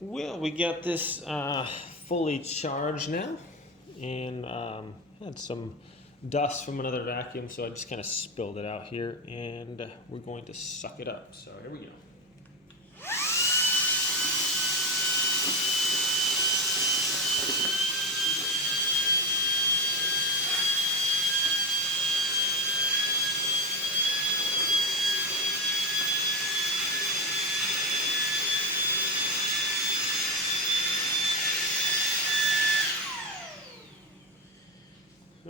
Well, we got this fully charged now, and had some dust from another vacuum, so I just kind of spilled it out here, and we're going to suck it up. So here we go.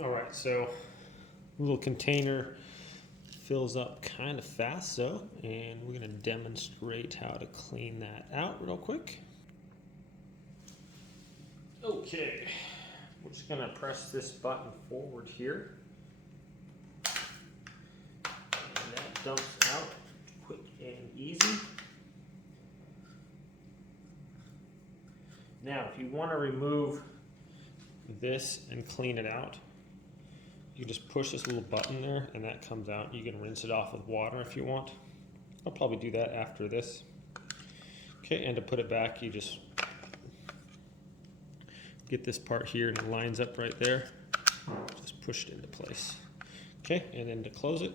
All right, so little container fills up kind of fast, and we're going to demonstrate how to clean that out real quick. Okay, we're just going to press this button forward here, and that dumps out quick and easy. Now, if you want to remove this and clean it out, you just push this little button there and that comes out. You can rinse it off with water if you want. I'll probably do that after this. Okay, and to put it back, you just get this part here and it lines up right there. Just push it into place. Okay, and then to close it,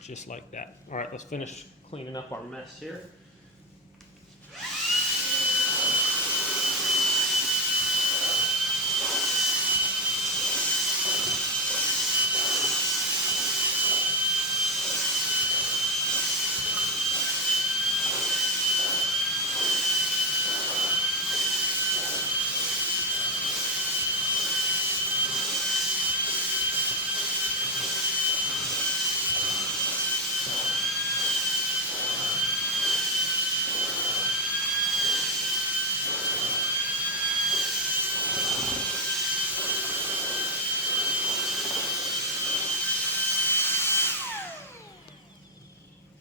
just like that. All right, let's finish cleaning up our mess here.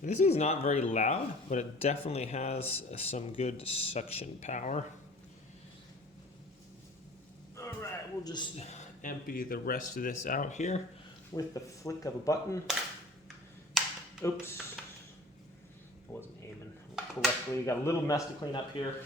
This is not very loud, but it definitely has some good suction power. All right, we'll just empty the rest of this out here with the flick of a button. Oops, I wasn't aiming correctly. Got a little mess to clean up here.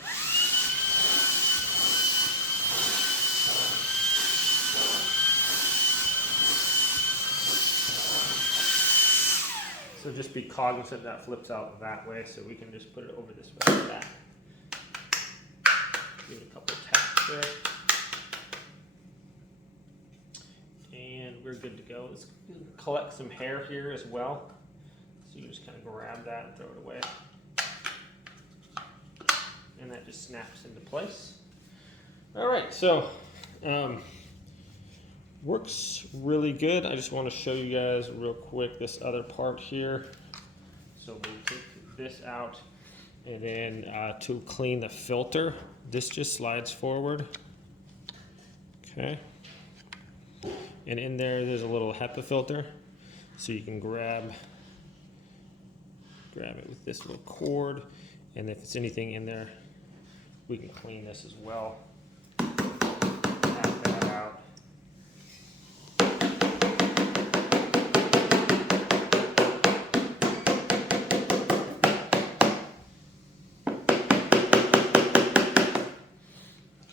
So just be cognizant that flips out that way, so we can just put it over this way like that. Give it a couple of taps there. And we're good to go. Let's collect some hair here as well. So you just kind of grab that and throw it away. And that just snaps into place. All right, so works really good. I just want to show you guys real quick this other part here. So we'll take this out, and then to clean the filter, this just slides forward. Okay. And in there's a little Hepa filter, so you can grab it with this little cord, and if it's anything in there, we can clean this as well. Tap that out.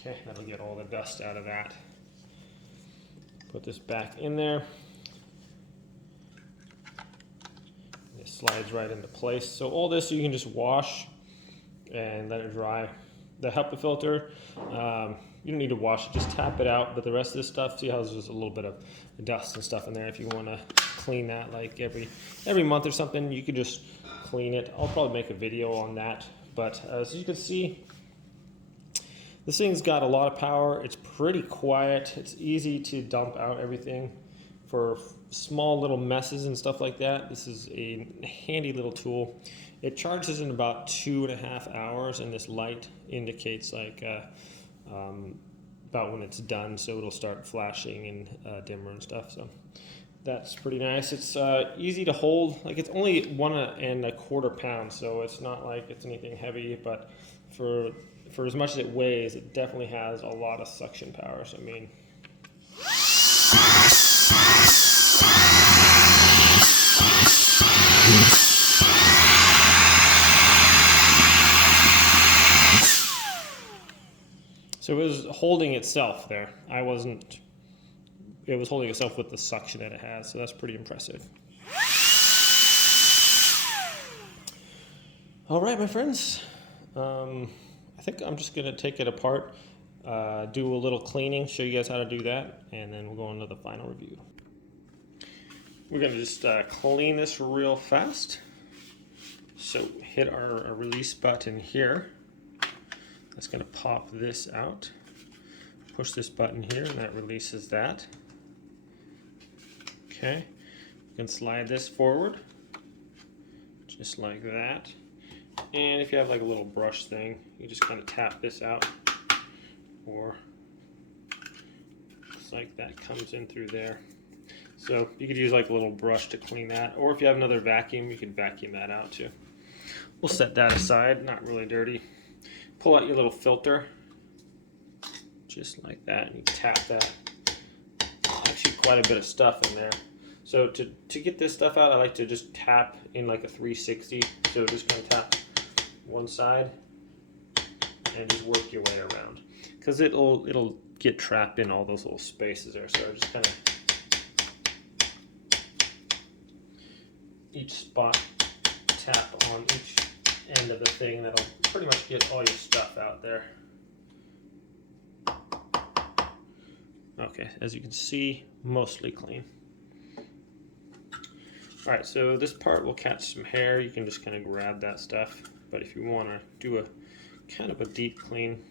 Okay, that'll get all the dust out of that. Put this back in there. It slides right into place. So all this you can just wash and let it dry. The Hepa filter, you don't need to wash it, just tap it out. But the rest of this stuff, see how there's just a little bit of dust and stuff in there. If you want to clean that like every month or something, you could just clean it. I'll probably make a video on that. But as you can see, this thing's got a lot of power. It's pretty quiet. It's easy to dump out everything for small little messes and stuff like that. This is a handy little tool. It charges in about 2.5 hours, and this light indicates like about when it's done, so it'll start flashing and dimmer and stuff. So that's pretty nice. It's easy to hold. Like, it's only 1.25 pounds, so it's not like it's anything heavy, but for as much as it weighs, it definitely has a lot of suction power. So I mean, So it was holding itself there. I wasn't, it was holding itself with the suction that it has, so that's pretty impressive. All right, my friends. I think I'm just gonna take it apart, do a little cleaning, show you guys how to do that, and then we'll go on to the final review. We're gonna just clean this real fast. So hit our release button here. That's gonna pop this out. Push this button here and that releases that. Okay, you can slide this forward, just like that. And if you have like a little brush thing, you just kind of tap this out, or just like that comes in through there. So you could use like a little brush to clean that, or if you have another vacuum, you can vacuum that out too. We'll set that aside, not really dirty. Pull out your little filter, just like that, and you tap that. Actually quite a bit of stuff in there. So to get this stuff out, I like to just tap in like a 360. So just kind of tap one side and just work your way around, because it'll get trapped in all those little spaces there. So just kind of each spot, tap on each end of the thing. That'll pretty much get all your stuff out there. Okay, as you can see, mostly clean. All right, so this part will catch some hair. You can just kind of grab that stuff. But if you want to do a kind of a deep clean,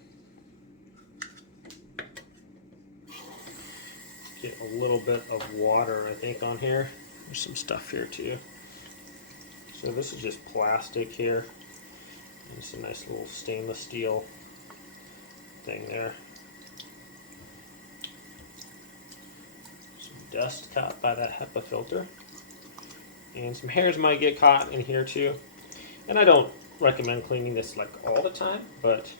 get a little bit of water, I think, on here. There's some stuff here too. So this is just plastic here. It's a nice little stainless steel thing there. Some dust caught by that Hepa filter. And some hairs might get caught in here too. And I don't recommend cleaning this like all the time, but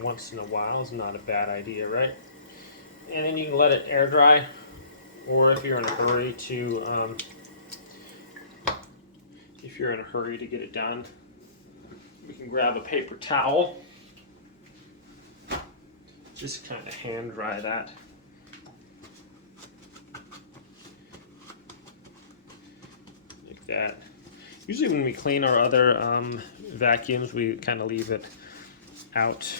once in a while is not a bad idea, right? And then you can let it air dry, or if you're in a hurry to get it done, you can grab a paper towel, just kind of hand dry that. Like that. Usually when we clean our other vacuums, we kind of leave it out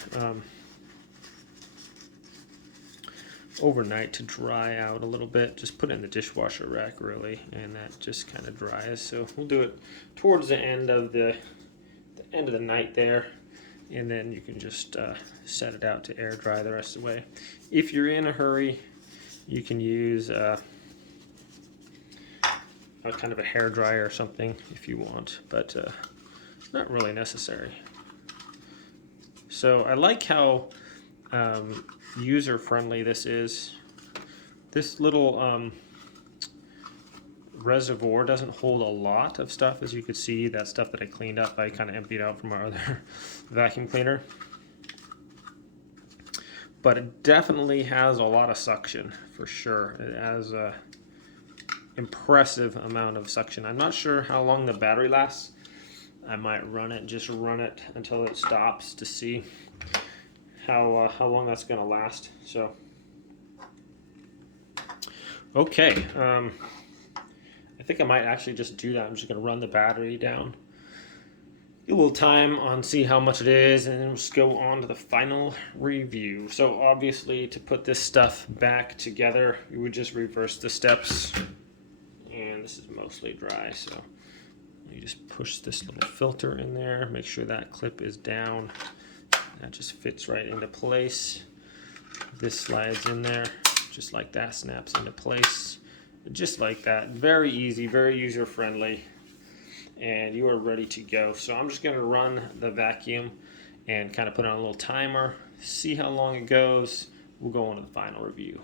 overnight to dry out a little bit. Just put it in the dishwasher rack really, and that just kind of dries. So we'll do it towards the end of the night there, and then you can just set it out to air dry the rest of the way. If you're in a hurry, you can use a kind of a hair dryer or something if you want, but not really necessary. So I like how user-friendly this is. This little reservoir doesn't hold a lot of stuff. As you can see, that stuff that I cleaned up, I kind of emptied out from our other vacuum cleaner. But it definitely has a lot of suction, for sure. It has a impressive amount of suction. I'm not sure how long the battery lasts. I might run it until it stops to see how long that's going to last. So, okay, I think I might actually just do that. I'm just going to run the battery down, get a little time on, see how much it is, and then we'll just go on to the final review. So obviously, to put this stuff back together, you would just reverse the steps, and this is mostly dry, so you just push this little filter in there, make sure that clip is down. That just fits right into place. This slides in there, just like that, snaps into place. Just like that. Very easy, very user-friendly, and you are ready to go. So I'm just going to run the vacuum and kind of put on a little timer, see how long it goes. We'll go on to the final review.